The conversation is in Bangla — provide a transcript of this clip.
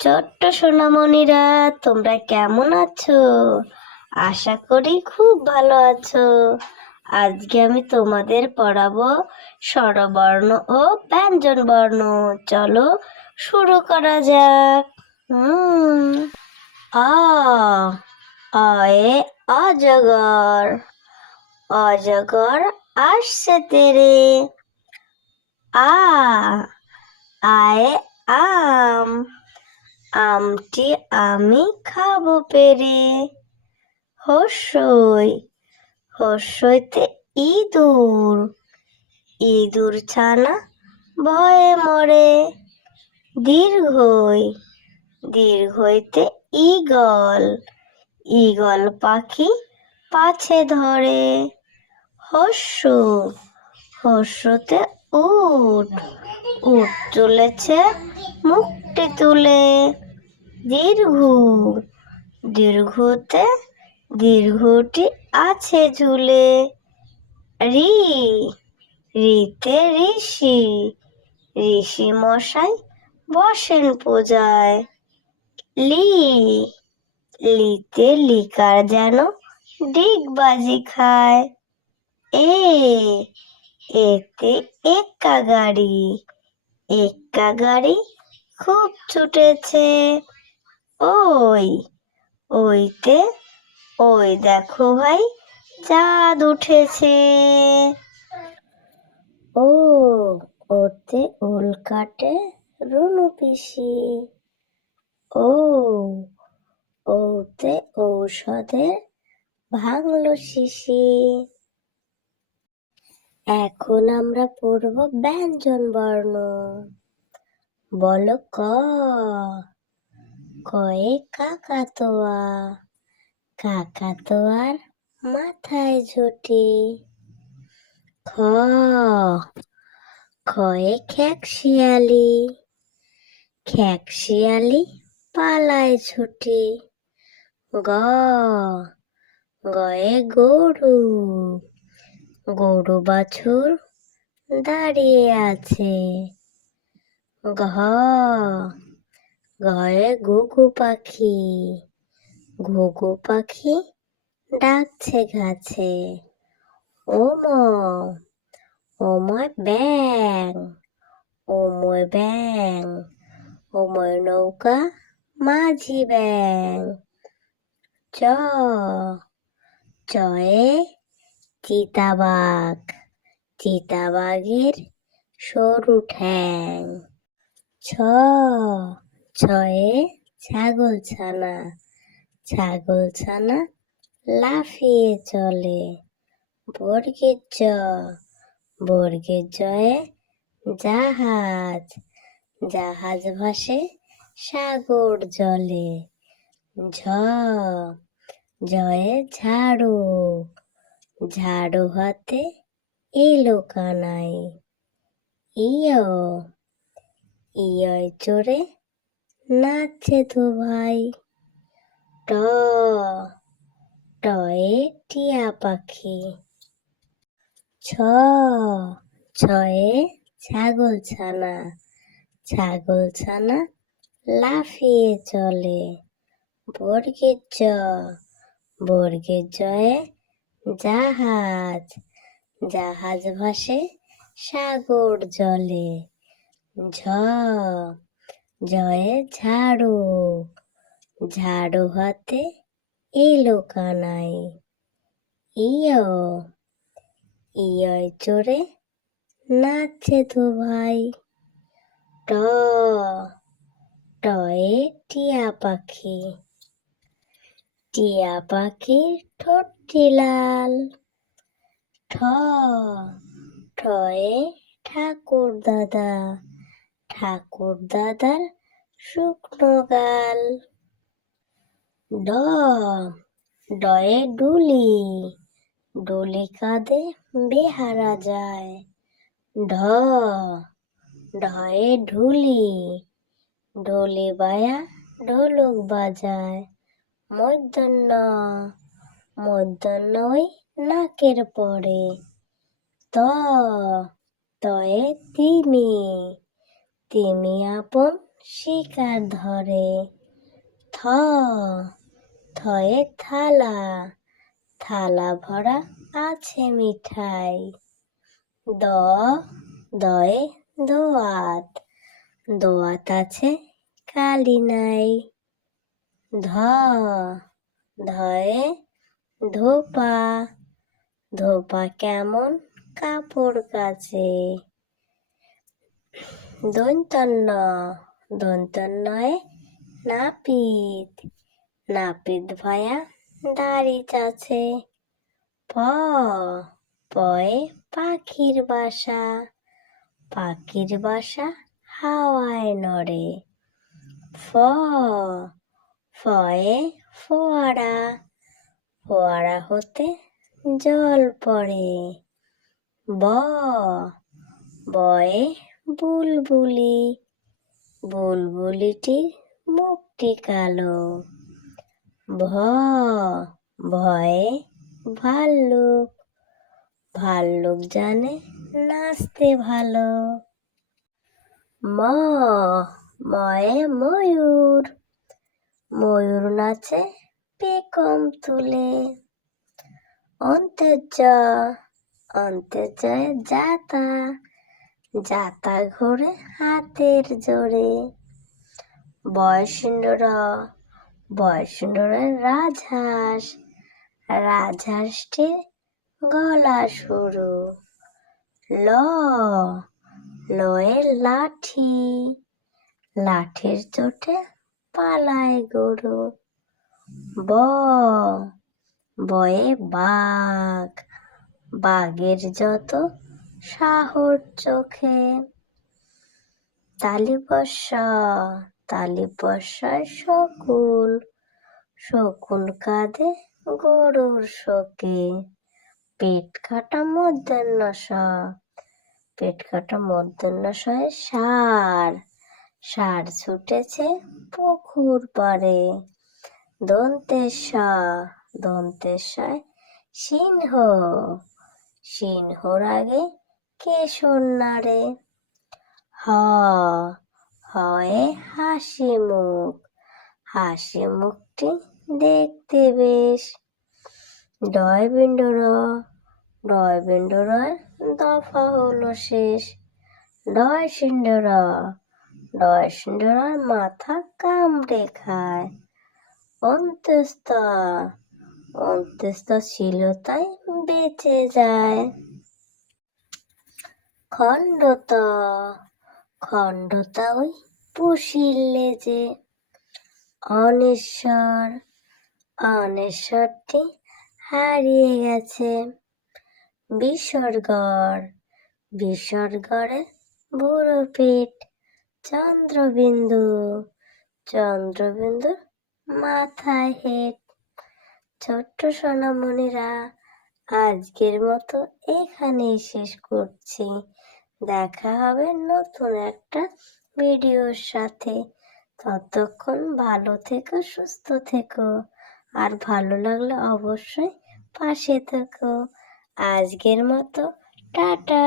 ছোট্ট সোনামণিরা, তোমরা কেমন আছো? আশা করি খুব ভালো আছো। আজকে আমি তোমাদের পড়াবো স্বরবর্ণ ও ব্যঞ্জন বর্ণ। চলো শুরু করা যাক। আয়ে অজগর। অজগর আসছে তেরে। আ, আয়ে, আম। আমটি আমি খাব পেরে। হর্ষই, হর্ষইতে ইঁদুর। ইঁদুর ছানা ভয়ে মরে। দীর্ঘই, দীর্ঘইতে ঈগল। ঈগল পাখি পাছে ধরে। হর্ষ, হর্ষতে উট উট চলেছে মুখটি তুলে। দীর্ঘ, দীর্ঘতে দীর্ঘটি আছে ঝুলে। রি, রিতে ঋষি ঋষি মশাই বসেন পূজায়। লি, লিতে লিকার যেন ডিগবাজি খায়। এ এতে এক্কা গাড়ি এক্কা গাড়ি খুব ছুটেছে। ওই, ওইতে, ওই দেখো ভাই, চাঁদ উঠেছে। ও, ওতে উল কাটে রুনু পিসি। ও, ওতে ঔষধের ভাঙলো শিশি। এখন আমরা পড়ব ব্যঞ্জন বর্ণ। বলো ক। কয়ে কাকাতোয়া। কাকাতোয়ার মাথায় ঝুটি। খ। খয়ে খ্যাক শিয়ালি। শিয়ালি পালায় ছুটি। গ। গয়ে গরু। গরু বাছুর দাঁড়িয়ে আছে। ঘ, ঘয়ে ঘুঘু পাখি। ঘুঘু পাখি ডাকছে গাছে। ওম, ওময় ব্যাং ওময় ব্যাং, ওময় নৌকা মাঝি ব্যাং। চ, চয়ে চিতাবাঘ। চিতাবাঘের সরু ঠ্যাং। ছ, ছয়ে ছাগল ছানা ছাগল ছানা লাফিয়ে চলে। বর্গের জ, বর্গের জয়ে জাহাজ। জাহাজ ভাসে সাগর জলে। ঝ, জয়ে ঝাড়ু। ঝাড়ু হাতে এলো কানাই। ইয় ইয় চড়ে নাচছে তো ভাই। ট টয়ে টিয়া পাখি। ছ ছয়ে ছাগল ছানা। ছাগল ছানা লাফিয়ে চলে। বর্গের জ, বর্গের জয়ে জাহাজ জাহাজ ভাসে সাগর জলে। ঝ, জয়ে ঝাড়ু ঝাড়ু হাতে এলো কানাই। ইয় ইয় চড়ে নাচছে তো ভাই। ট, টয়ে টিয়া পাখি। টিয়া পাখির ঠোঁটটি লাল। ঠ, ঠয়ে ঠাকুর দাদা, ঠাকুর দাদার শুকনো গাল। ড, ডয়ে ডুলি ডুলি কাঁধে বেহারা যায়। ঢ, ঢয়ে ঢুলি ঢোলে বায়া ঢোলক বাজায়। মধ্যাহ্ন মধ্যাহ্ন নাকের পরে। ত, তয়ে তিমি তিমি আপন শিকার ধরে। থ, থয়ে থালা থালা ভরা আছে মিঠাই। দ, দয়ে দোয়াত দোয়াত আছে কালি নাই। ধ, ধয়ে, ধোপা ধোপা কেমন কাপড় কাচে? দন্তন্য দন্তন্নয়ে নাপিত নাপিত ভায়া দাড়ি চাছে প, পয়ে পাখির বাসা পাখির বাসা হাওয়ায় নড়ে। ফ ফয়ে ফোয়ারা ফোয়ারা হতে জল পড়ে। ব, বয়ে বুলবুলি বুলবুলিটির মুখটি কালো। ভ, ভয়ে ভাল্লুক ভাল্লুক জানে নাচতে ভালো। ম, ময়ে ময়ূর ময়ূর নাচে পেকম তুলে। অন্তের জ অন্তের জয়ে যাতা যাতা ঘোরে হাতের জোরে। বয়সিন্ডর বয়সিন্ডরে রাজহাঁস রাজহাঁসটির গলা সরু। ল, লয়ে লাঠি, লাঠির চোটে পালায় গরু। ব, বয়ে বাঘ। বাঘের যত সাহর চোখে। তালিপস্য তালিপস্যায় শকুন। শকুন কাঁধে গরুর শোকে। পেট কাটা মধ্যাহ্ন পেট কাটা মধ্যাহ্ন সার। সার ছুটেছে পুকুর পাড়ে। দন্তেশ দন্তেশায় সিংহ, সিংহর আগে কেশর নাড়ে হ, হয়ে হাসি মুখ, হাসি মুখটি দেখতে বেশ। ডয় বিন্ডর ডয় বিন্ডর দফা হলো শেষ। ডয় সিন্ডর সিন্ডর মাথা কামড়ে খায়। অন্ত্যস্ত অন্ত্যস্ত ছিল তাই বেঁচে যায়। খণ্ডত, খণ্ডতা ওই পুষির লেজে। অনেশ্বর, অনেশ্বরটি হারিয়ে গেছে। বিসর্গর, বিসর্গরে বুড়ো পেট। চন্দ্রবিন্দু, চন্দ্রবিন্দুর মাথায় হেট। ছোট্ট সোনামণিরা আজকের মতো এখানেই শেষ করছি। দেখা হবে নতুন একটা ভিডিওর সাথে। ততক্ষণ ভালো থেকো, সুস্থ থেকো। আর ভালো লাগলে অবশ্যই পাশে থেকো। আজকের মতো, টাটা।